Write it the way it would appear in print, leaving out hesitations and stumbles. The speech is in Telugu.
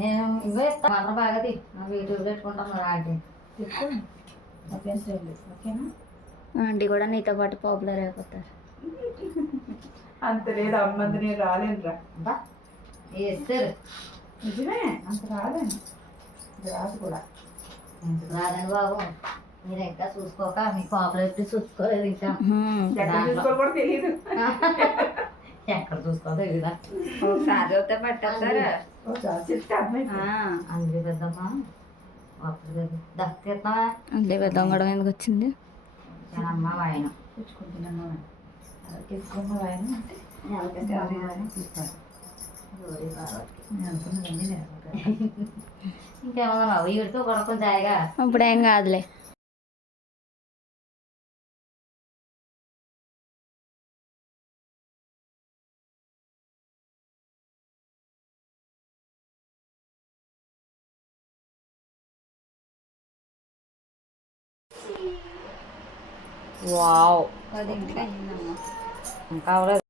నేను ఇవే మాత్రం బాగా యూట్యూబ్ పెట్టుకుంటాను రాంటి ఆంటీ కూడా నీతో పాటు పాపులర్ అయిపోతారు. అంత లేదు అమ్మంది, నేను రాలేనురా. వేస్తారు నిజమే, అంత రాలేను. రాదు కూడా ఎందుకు రాదండి బాబు, మీరు ఇంకా చూసుకోక మీ పాపులారిటీ చూసుకోలేదు. ఇంకా ఎక్కడ చూసుకోవాలి కూడా తెలియదు. ఎక్కడ చూసుకోదో ఇలా ఒకసారి చూస్తే పట్టేస్తారా? చెప్తే అర్థమైంది. అందుకే పెద్దమ్మా దక్కిస్తావా అంటే పెద్దమ్మడం ఎందుకు వచ్చింది? అమ్మ వాయన తెచ్చుకుంటున్నాను. తెచ్చుకున్న ఆయన అంటే ఇంకేమన్నా బాబు వీడితో కొనుక్కొని జాయిగా ఇప్పుడు ఏం కాదులే. వావ్ అది ఇంకా అయిందమ్మా. ఇంకా